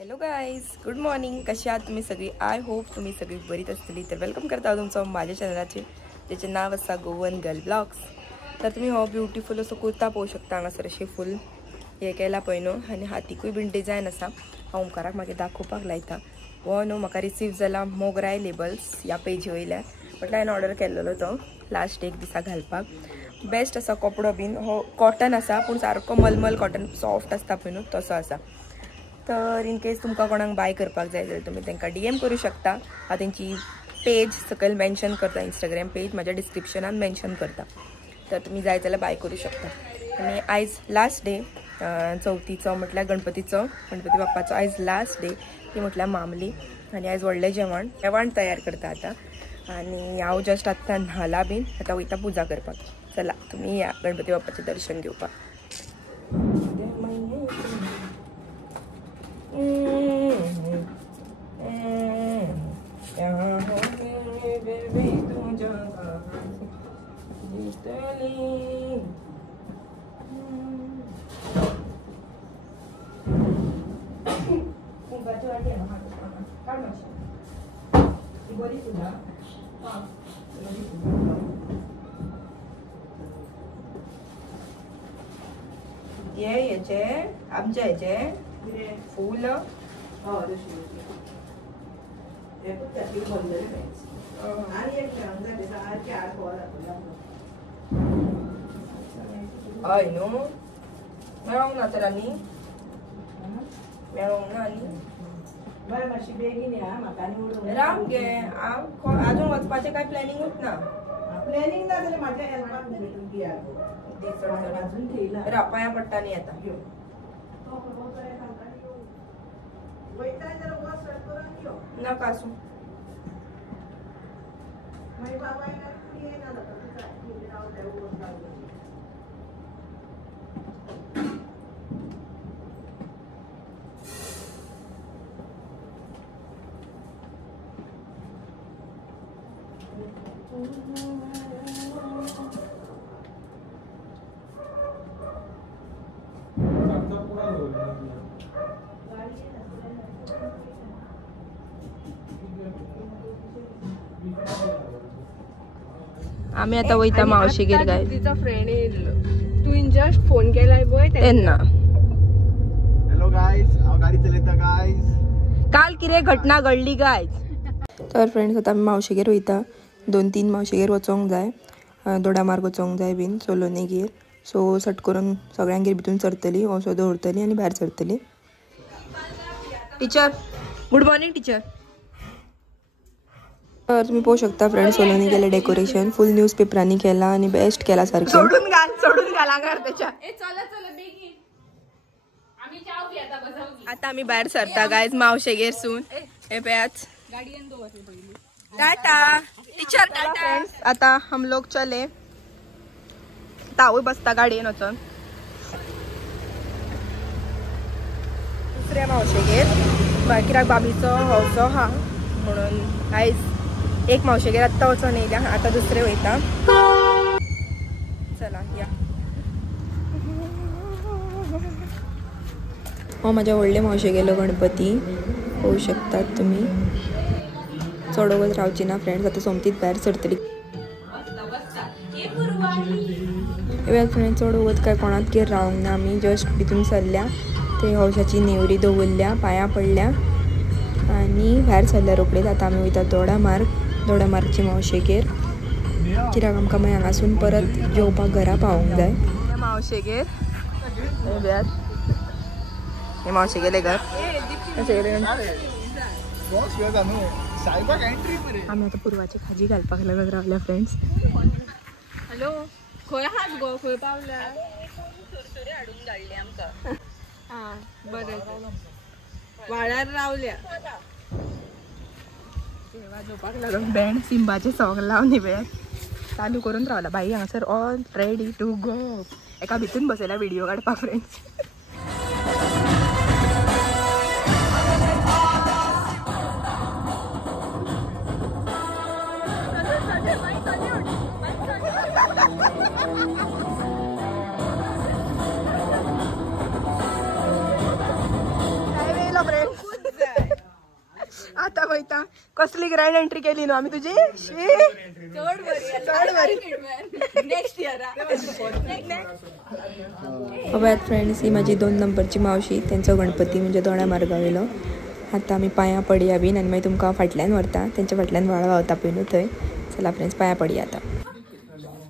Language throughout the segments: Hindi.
Hello guys, good morning. कशी आहात तुम्ही सगळी? आय होप तुम्ही सगळी बरीच असतली. तर वेलकम करता तुमचं माझ्या चॅनलाचे, ज्याचे नाव असा गोवन गर्ल ब्लॉग्स. तर तुम्ही हो ब्युटिफुल असं कुर्ता पाहू शकता. हांगासर अशी फुल हे केला पळय आणि हातीकूय बीन डिझायन असा. ओमकाराक मागे दाखोवपाक लायता. हो न्हू म्हाका रिसीव जाला मोगराय लेबल्स ह्या पेजी वयल्यान. म्हटल्यार हांवें ऑर्डर केल्लो तो लास्ट एक दिसा घालपाक. बेस्ट असा कपडो बीन हो कॉटन असा, पूण सारको मलमल कॉटन सॉफ्ट असता पळय न्हू तसो असा. तर इन केस तुमकां कोणाक बाय करपाक जाय जाल्यार तुम्ही तांकां DM करू शकता. हांव तेंची पेज सकयल मेन्शन करता, इंस्टाग्राम पेज म्हाज्या डिस्क्रिप्शनान मेन्शन करता. तर तुम्ही जाय जाल्यार बाय करू शकता. आनी आयज लास्ट डे चवथीचो म्हटल्यार गणपती बाप्पाचो आयज लास्ट डे ती म्हटल्यार मामली. आनी आयज व्हडलें जेवण तयार करता आतां. आनी हांव जस्ट आतां न्हाला बीन आतां वयता पुजा करपाक. चला तुम्ही या गणपती बाप्पाचें दर्शन घेवपाक. याचे आमच्या याचे फूल हय न्हू मेळोंक ना तर आनी मेळोंक ना आनी मातशी बेगीन या म्हाका आनी राव गे. हांव आजून वचपाचें कांय प्लॅनिंगूच ना. प्लॅनिंग ना जाल्यार म्हाज्या हेल्पाक भेटून दिया अजून थेयला राव पांयां पडटा न्ही आतां. वयताय जाल्यार वच करून यो नाका आसूं. मागीर बाबा येयल्यार कुडी येयना जाता तुका रावता वच रावता. आम्ही आता वयता मावशेगेर गाय. तिचा फ्रेंड येयल्लो. तुवें जस्ट फोन केलाय पळय तेन्ना. हॅलो गाईज, हांव गाडी चलयता गाईज. काल कितें घटना घडली गायज. तर फ्रेंड्स आता आमी मावशेगेर वयता. 2-3 मावशेगेर वचोंक जाय. दोडामार्ग वचोंक जाय बीन सोलोनेगेर. सो सट करून सगळ्यांगेर भितून सरतली, असो दवरतली आनी भायर सरतली. Teacher, good morning teacher. तर तुम्ही पाहू शकता फ्रेंड्स, सोलोनी केलं डेकोरेशन फुल न्यूजपेपरांनी केला आणि बेस्ट केला सारखं. सोडून घाल आंगार त्याच्या. आता आम्ही बाहेर सरता गायज मावशेगेर सून. हे पयाच टाटा टीचर टाटा. फ्रेंड्स आता हम लोग चले. तावय बसता गाडयेन वचून दुसऱ्या मावशेगेर. कित्याक बाबीचो हवसो हा म्हणून आयज एक मावशेगेर आत्ता वचून येयल्या. आता दुसरे वयता. चला या. हो माझ्या व्हडले मावशेगेलो गणपती पळोवू शकतात तुम्ही. चड वगत रावची ना फ्रेंड्स. आता सोमतीत भायर सरतली. फ्रेंड्स चड वगत काय कोणातगेर रावंक ना. आमी जस्ट भितून सरल्या. ते हौशाची नेवरी दवरल्या, पांयां पडल्या आनी भायर सरल्या रोखडेच. आता आमी वयता दोडामार्गची मावशेगेर. कित्याक आमकां मागीर हांगासून परत जेवपाक घरा पावोंक जाय. मावशेगेर हे मावशे गेले घर. आम्ही आता पूर्वाची खाजी घालपाक लागत रावल्या फ्रेंड्स. हॅलो, खंय आहात गो? खंय पावल्या? हाडून धाडली आमकां. हा बरें, वाड्यार रावल्या. वाजोवपाक लागून बँड सिंबाचे सॉंग लावनी बँड चालू करून रावला. बाई हांगासर ऑल रेडी टू गो. एका भितून बसयला व्हिडिओ काडपाक फ्रेंड्स. वयता कसली ग्रँड एंट्री केली न्हू आम्ही तुझी चढ बरी नेक्स्ट इयर अव्यात फ्रेंड्स ही माझी 2 नंबरची मावशी त्यांचा गणपती म्हणजे दोण्या मार्गावेलो आता आम्ही पाया पडया बीन आणि मागीर तुमकां फाटल्यान व्हरता त्यांच्या फाटल्यान व्हाळ व्हांवता पळय न्हू थंय चला फ्रेंड्स पाया पडया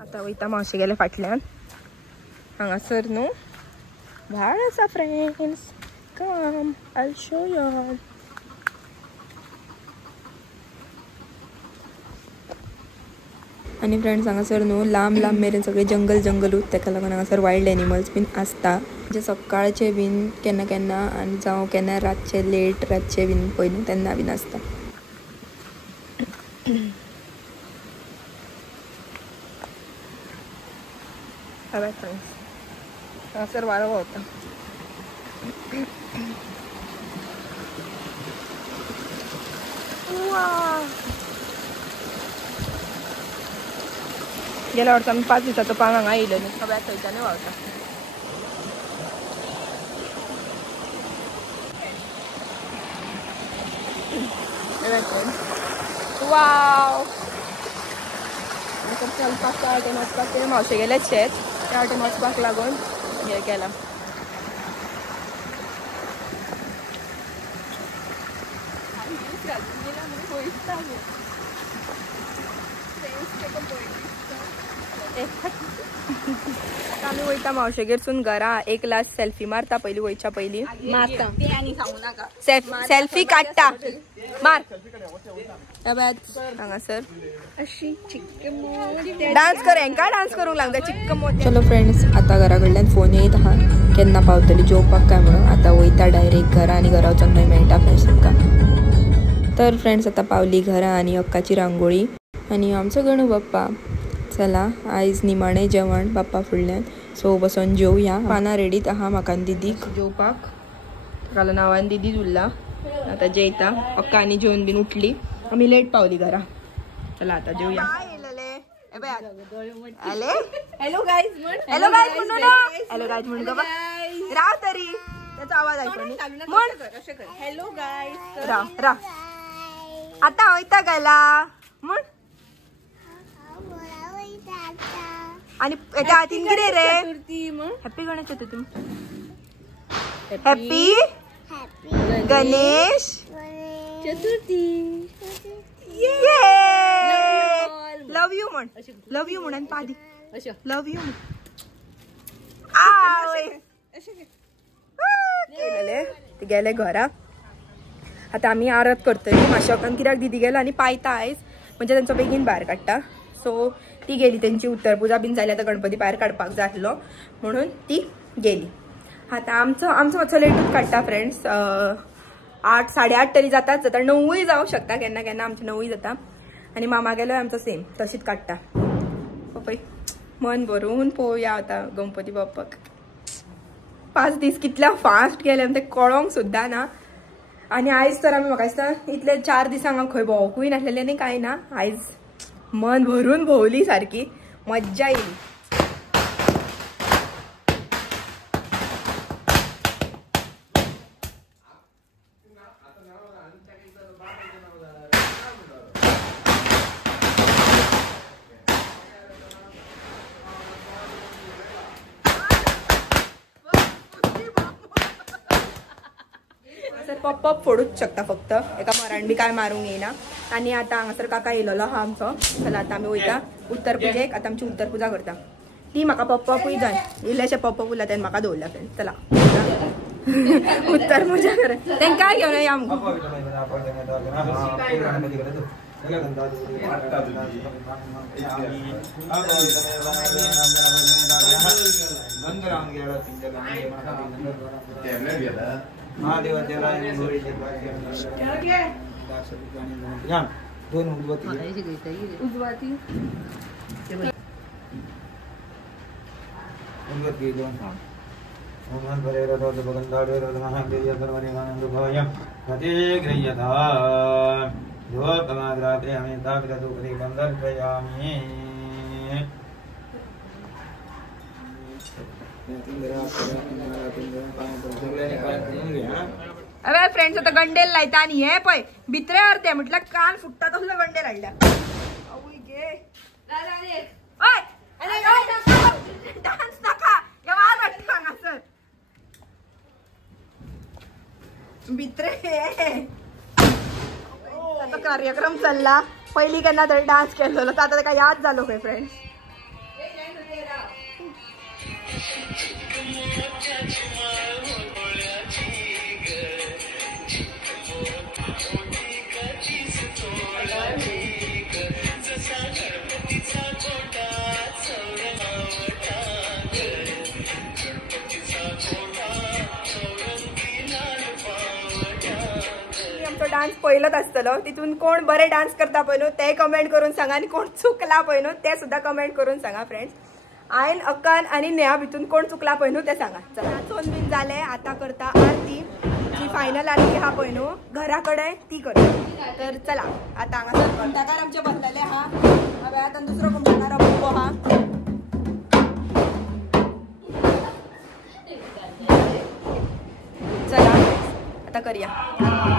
आता वयता मावशी गेले फाटल्यान हांगासर न्हू व्हाळ आसा friends come I show you all आणि फ्रेंड्स हांगासर न्हू लांब लांब मेरेन सगळे जंगलूच ताका लागून हांगासर वायल्ड एनिमल्स बीन आसता म्हणजे सकाळचे बीन केन्ना केन्ना आनी जावं केन्ना रातचे लेट रातचे बीन पळय न्हू तेन्ना बीन आसता हवे फ्रेंड्स हांगासर वारो व्हांवता गेल्या वर्सा आमी 5 दिसाचो पांग हांगा येयलो न्ही सगळ्या थंयच्यानूय व्हांवता वाव चलपाक त्या वाटेन वचपाक ते मावशे गेले शेत त्या वाटेन वचपाक लागून हे केला आम्ही वयता मावशेगेरसून घरा एक लास्ट सेल्फी मारता पयली वयच्या पयली मारता ते आणि सांगू नाका सेल्फी काढता मार हांगासर अशी चिक्क डान्स कर हेंका डान्स करूंक लागता चिक्क मोठी चलो फ्रेंड्स आता घरा कडल्यान फोन येत आहा केन्ना पावतली जेवपाक काय म्हणून आता वयता डायरेक्ट घरा आणि घरा वचोंक मागीर मेळटा फ्रेंड्स तुमकां तर फ्रेंड्स आता पावली घरा आणि अक्काची रांगोळी आणि आमचो गणू बाप्पा चला आयज निमाणे जेवण बाप्पा फुडल्यान सो बसून जेवया पाना रेडीत आहा म्हाका दिदीक जेवपाक ताका नांवान दिदी उरला आता जेयता अक्का आनी जेवन बीन उठली आमी लेट पावली घरा चला आता जेवया हॅलो गाईज हॅलो गाईज म्हणून हॅलो गाईज म्हणून राव तरी त्याचा आवाज ऐकून हॅलो गाईज राव राव आता वयता गेला म्हण आणि त्याच्या हातीन किती रे happy Ganesh Chaturthi happy Ganesh Chaturthi love you म्हण लव यू म्हण पादी लव यू ते गेले घरा आता आम्ही आरत करतली माशकान कित्याक दिदी गेलो आणि पायता आयज म्हणजे त्यांचो बेगीन भायर काडटा सो ती गेली त्यांची उत्तर पुजा बीन जाली आता गणपती भायर काडपाक जाय आसलो म्हणून ती गेली आता आमचो मातसो लेटूच काडटा फ्रेंड्स 8 8:30 तरी जातात 9 जावं शकता केन्ना केन्ना आमचे 9 जाता आणि मामा गेलो आमचो सेम तशीच काडटा पपय मन भरून पळोवया आता गणपती बाप्पाक 5 दीस कितल्या फास्ट गेले ते कळोंक सुद्दां ना आणि आयज तर आमी म्हाका दिसता इतले 4 दीस हांगा खंय भोंवकूय नासलेले न्ही कांय ना आयज मन भरून भोवली सारकी मज्जा येयली पॉप फोडूच शकता फक्त एका मरान बी काय मारूंक येना आणि आता हांगासर काका येयलो हा आमचो चला आता आमी वयता उत्तर पुजेक आता आमची उत्तर पुजा करता ती म्हाका पप्पापूय जाय इल्लेशे पप्पाप उरला तेन्ना म्हाका दवरला फ्रेंड चला उत्तर पुजा कर तेंकां घेवन या आमकां दोन उजवाती अरे फ्रेंड्स आता गंडेल लायता आणि हे पय भित्रे अर्धे म्हटलं कान फुटता तसलं गंडेल हाडल्या डान्स नका सर भित्रे आता कार्यक्रम चालला पहिली केन्ना तरी डान्स केलेलो तर आता ताका याद झालो खंय फ्रेंड्स डान्स पहिलोच असतलो तिथून कोण बरे डान्स करता पळय न्हू ते कमेंट करून सांगा आणि कोण चुकला पळय न्हू ते सुद्धा कमेंट करून सांगा फ्रेंड्स आयन अकान आणि नेहा भितून कोण चुकला पळय न्हू ते सांगा चला नाचोन बीन जाले आता करता आरती जी फायनल आरती हा पळय न्हू घराकडे ती करता तर चला आता हांगासर घंटाकार आमचे बसलेले हा हांवें आतां दुसरो घंटाकार बघो हा चला आता करूया